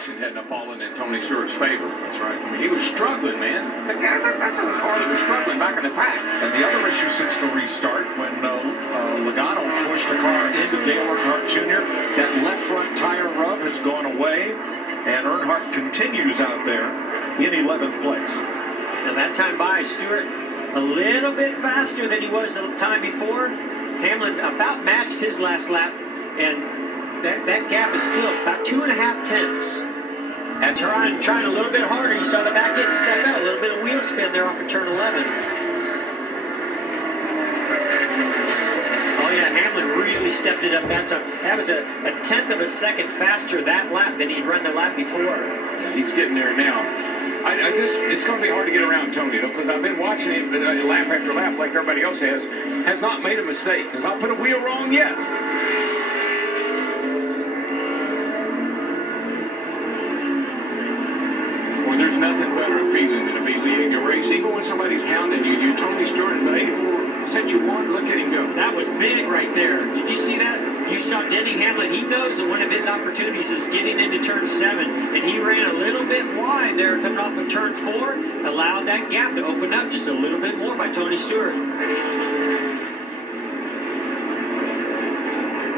Hadn't fallen in Tony Stewart's favor. That's right. I mean, he was struggling, man. That's a car that was struggling back in the pack. And the other issue since the restart, when Logano pushed the car into Dale Earnhardt Jr., that left front tire rub has gone away, and Earnhardt continues out there in 11th place. Now that time by Stewart a little bit faster than he was the time before. Hamlin about matched his last lap, and that gap is still about 2.5 tenths. And trying a little bit harder. You saw the back end step out, a little bit of wheel spin there off of turn 11. Oh yeah, Hamlin really stepped it up that time. That was a 1/10 of a second faster that lap than he'd run the lap before. Yeah, he's getting there now. It's going to be hard to get around Tony, though, because I've been watching him lap after lap like everybody else has not made a mistake, has not put a wheel wrong yet. There's nothing better a feeling than to be leading a race. Even when somebody's hounding you, Tony Stewart has been 84 since you won. Look at him go. That was big right there. Did you see that? You saw Denny Hamlin. He knows that one of his opportunities is getting into turn 7, and he ran a little bit wide there coming off of turn 4, allowed that gap to open up just a little bit more by Tony Stewart.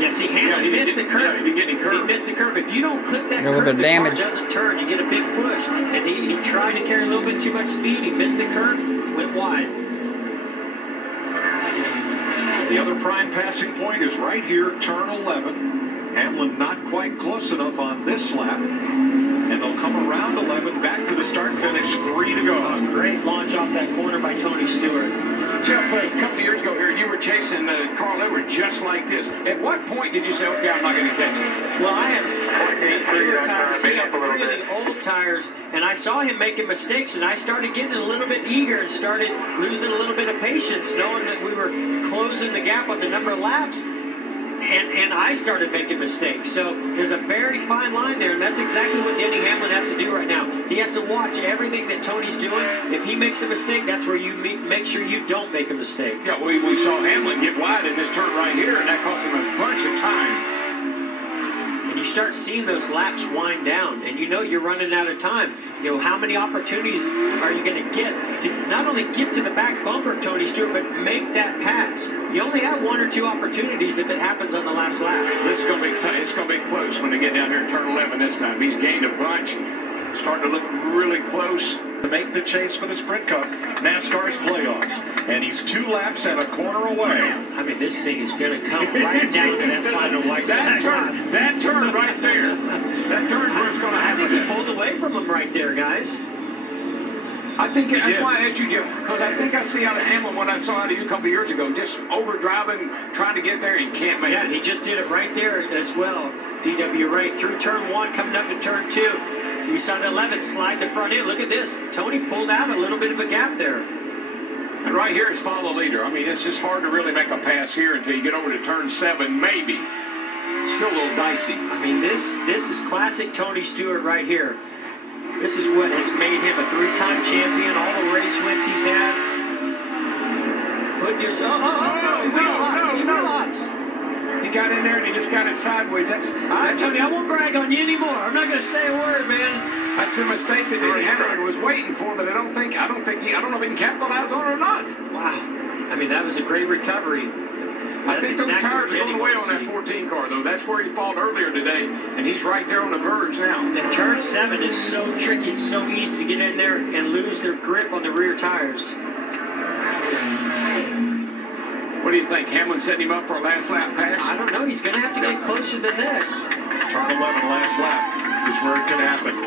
Yeah, see, Hamlin missed the curve. He missed the curve. If you don't clip that curve, the car doesn't turn. You get a big push. And he tried to carry a little bit too much speed. He missed the curve, went wide. The other prime passing point is right here, turn 11. Hamlin not quite close enough on this lap. And they'll come around 11, back to the start finish, 3 to go. Oh, great launch off that corner by Tony Stewart. Jeff, a couple of years ago here, you were chasing Carl Edwards just like this. At what point did you say, okay, I'm not going to catch him? Well, I had rear tires. He had really old tires, and I saw him making mistakes, and I started getting a little bit eager and started losing a little bit of patience, knowing that we were closing the gap on the number of laps. And I started making mistakes. So there's a very fine line there, and that's exactly what Denny Hamlin has to do right now. He has to watch everything that Tony's doing. If he makes a mistake, that's where you make sure you don't make a mistake. Yeah, we saw Hamlin get wide in this turn right here, and that cost him a bunch of time. And you start seeing those laps wind down, and you know you're running out of time. You know, how many opportunities are you going to get to not only get to the back bumper of Tony Stewart, but make that pass? You only have 1 or 2 opportunities if it happens on the last lap. It's going to be close when they get down here in turn 11 this time. He's gained a bunch, starting to look really close. To make the chase for the Sprint Cup, NASCAR's playoffs. And he's 2 laps and a corner away. I mean, this thing is going to come right down to that final white flag. That turn right there. That turn's where it's going to happen. I think he pulled away from him right there, guys. I think that's why I asked you, Jim, because I think I see out of Hamlin what I saw out of you a couple of years ago, just overdriving, trying to get there, and can't make it. Yeah, he just did it right there as well. DW right through turn 1, coming up to turn 2. We saw the 11 slide the front end. Look at this. Tony pulled out a little bit of a gap there. And right here is follow leader. I mean, it's just hard to really make a pass here until you get over to turn 7, maybe. Still a little dicey. I mean, this is classic Tony Stewart right here. This is what has made him a 3-time champion, all the race wins he's had. Put yourself... wheel hops. He got in there and he just got it sideways. Tony, I won't brag on you anymore. I'm not going to say a word, man. That's a mistake that Denny Hamlin was waiting for, but I don't know if he can capitalize on it or not. Wow. I mean, that was a great recovery. I think those tires are going away on that 14 car, though. That's where he fought earlier today, and he's right there on the verge now. And turn 7 is so tricky. It's so easy to get in there and lose their grip on the rear tires. What do you think? Hamlin setting him up for a last lap pass? I don't know. He's going to have to get closer than this. Turn 11, last lap is where it could happen.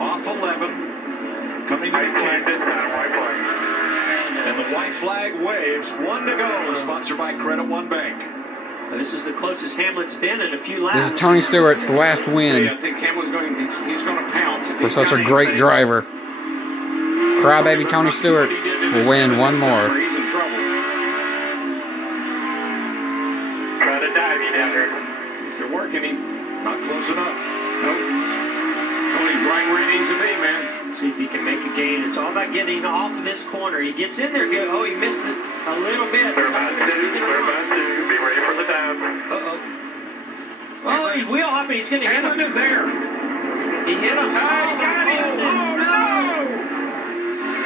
Off 11, coming to the 10. And the white flag waves, 1 to go, sponsored by Credit One Bank. This is the closest Hamlin's been in a few laps. This is Tony Stewart's last win. I think Hamlin's going to pounce. For such a great driver. Crybaby Tony Stewart will win one more. He's in trouble. Trying to dive you down here. He's still working him. Not close enough. Nope. Tony's right where he needs to be, man. See if he can make a gain. It's all about getting off of this corner. He gets in there good. Oh, he missed it a little bit. We're about to. Be ready for the dive. Oh, he's wheel hopping. He's going to hit him. Hamlin is there. He hit him. I got him. Oh, no.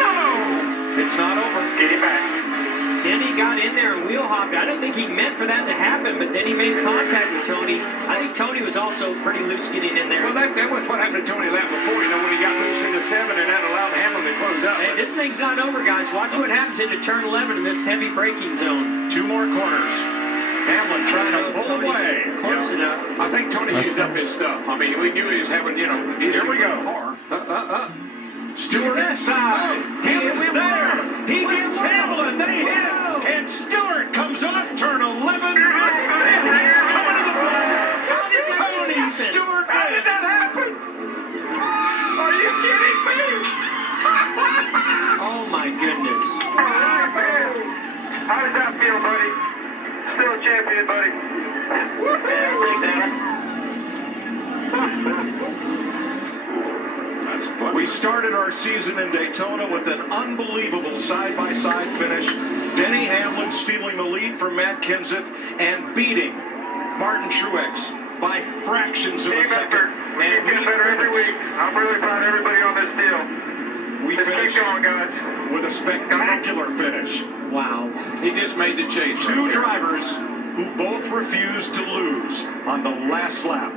No. It's not over. Get him back. Denny got in there and wheel hopped. I don't think he meant for that to happen, but then he made contact with Tony. I think Tony was also pretty loose getting in there. Well, that was what happened to Tony Lap before, when he got loose into 7 and that allowed Hamlin to close up. Hey, this thing's not over, guys. Watch what happens into turn 11 in this heavy braking zone. 2 more corners. Hamlin trying to pull away. Close enough. I think Tony used up his stuff. I mean, we knew he was having, issues Here we go. with the car. Stewart inside. Hamlin's there. He gets Hamlin. They hit. And Stewart comes off turn 11. And he's coming to the flag. Tony Stewart. How did that happen? Are you kidding me? Oh, my goodness. How does that feel, buddy? Still a champion, buddy. That's funny. We started our season in Daytona with an unbelievable side-by-side finish. Denny Hamlin stealing the lead from Matt Kenseth and beating Martin Truex by fractions of a second. We keep getting better every week. I'm really proud of everybody on this deal. We Just finished keep going, guys. with a spectacular finish. Wow. He just made the chase. 2 drivers who both refused to lose on the last lap.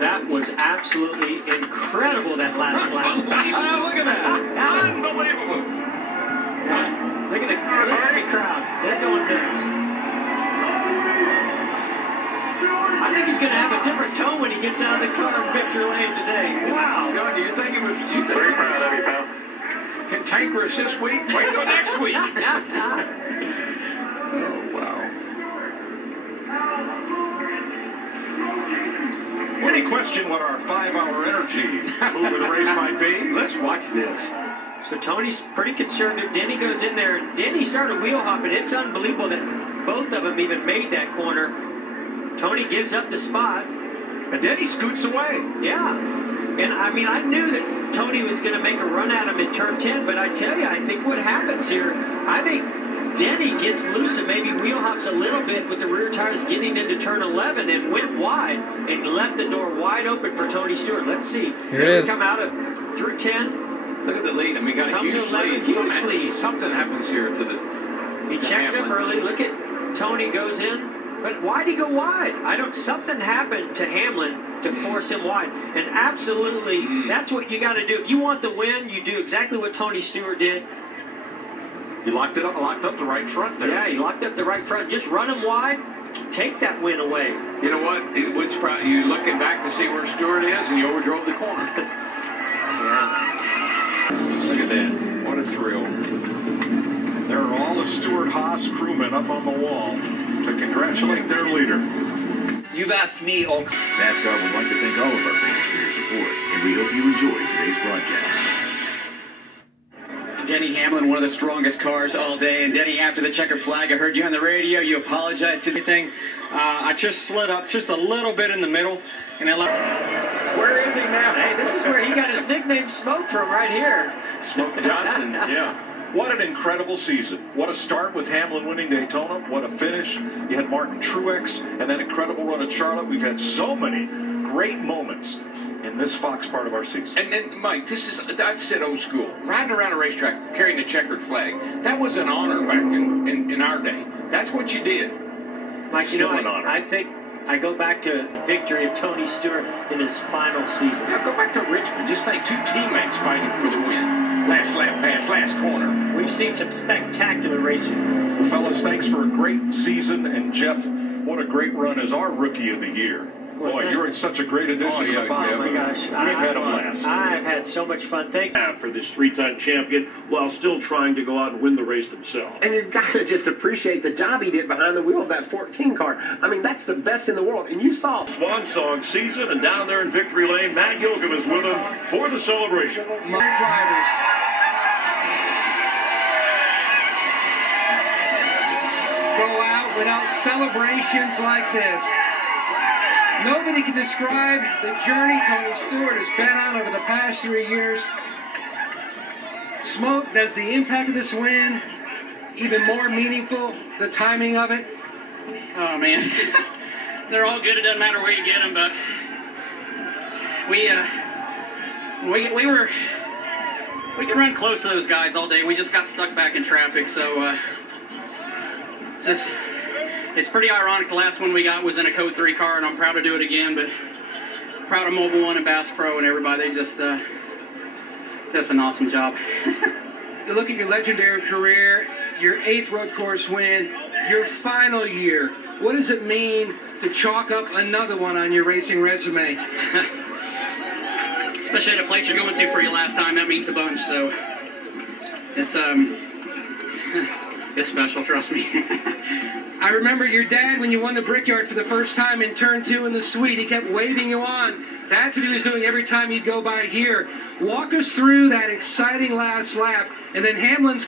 That was absolutely incredible, that last lap. Look at that. Unbelievable. Look at the listening crowd. They're going nuts. I think he's going to have a different tone when he gets out of the car in victory lane today. Wow. John, do you think it was Very proud of you, pal. cantankerous this week? Wait till next week. Oh, wow. Any question what our 5-hour energy move of the race might be? Let's watch this. So Tony's pretty conservative. Denny goes in there. Denny started wheel hopping. It's unbelievable that both of them even made that corner. Tony gives up the spot. And Denny scoots away. Yeah. And, I mean, I knew that Tony was going to make a run at him in turn 10, but I tell you, I think what happens here, I think Denny gets loose and maybe wheel hops a little bit with the rear tires getting into turn 11 and went wide and left the door wide open for Tony Stewart. Let's see. Here it is. Come out of through 10. Look at the lead. I mean, got a Come to huge 11, lead. huge lead. Something happens here to the. He checks up early. Look at Tony goes in. But why'd he go wide? Something happened to Hamlin to force him wide. And absolutely, that's what you got to do. If you want the win, you do exactly what Tony Stewart did. He locked up the right front there. Yeah, he locked up the right front. Just run him wide, take that win away. You know what? Which you looking back to see where Stewart is, and you overdrove the corner. Yeah. Look at that. What a thrill. There are all the Stewart Haas crewmen up on the wall to congratulate their leader. You've asked me all. NASCAR would like to thank all of our fans for your support, and we hope you enjoy today's broadcast. Denny Hamlin, one of the strongest cars all day. And Denny, after the checkered flag, I heard you on the radio. You apologized to anything. I just slid up just a little bit in the middle. And Where is he now? Hey, this is where he got his nickname Smoke from right here. Smoke Johnson, yeah. What an incredible season. What a start with Hamlin winning Daytona. What a finish. You had Martin Truex and that incredible run at Charlotte. We've had so many great moments in this Fox part of our season. And then, Mike, I'd said old school. Riding around a racetrack carrying a checkered flag, that was an honor back in our day. That's what you did. Like, Still an honor. I think I go back to victory of Tony Stewart in his final season. Now, go back to Richmond. Just think, 2 teammates fighting for the win. Last lap pass, last corner. We've seen some spectacular racing. Well, fellas, thanks for a great season. And, Jeff, what a great run as our Rookie of the Year. Boy, you're such a great addition to the Fox. Oh, my gosh. We've had a blast. I've had so much fun. Thank you. For this 3-time champion while still trying to go out and win the race themselves. And you've got to just appreciate the job he did behind the wheel of that 14 car. I mean, that's the best in the world. And you saw Swan Song season, and down there in Victory Lane, Matt Yoakum is with him for the celebration. My drivers. Go out without celebrations like this. Nobody can describe the journey Tony Stewart has been on over the past 3 years. Smoke, does the impact of this win even more meaningful, the timing of it? Oh, man. they're all good. It doesn't matter where you get them, but we could run close to those guys all day. We just got stuck back in traffic, so it's pretty ironic. The last one we got was in a Code 3 car, and I'm proud to do it again, but proud of Mobile One and Bass Pro and everybody. They just an awesome job. You look at your legendary career, your 8th road course win, your final year. What does it mean to chalk up another one on your racing resume? Especially at a place you're going to for your last time, that means a bunch. So it's special, trust me. I remember your dad when you won the Brickyard for the first time in turn 2 in the suite. He kept waving you on. That's what he was doing every time you'd go by here. Walk us through that exciting last lap, and then Hamlin's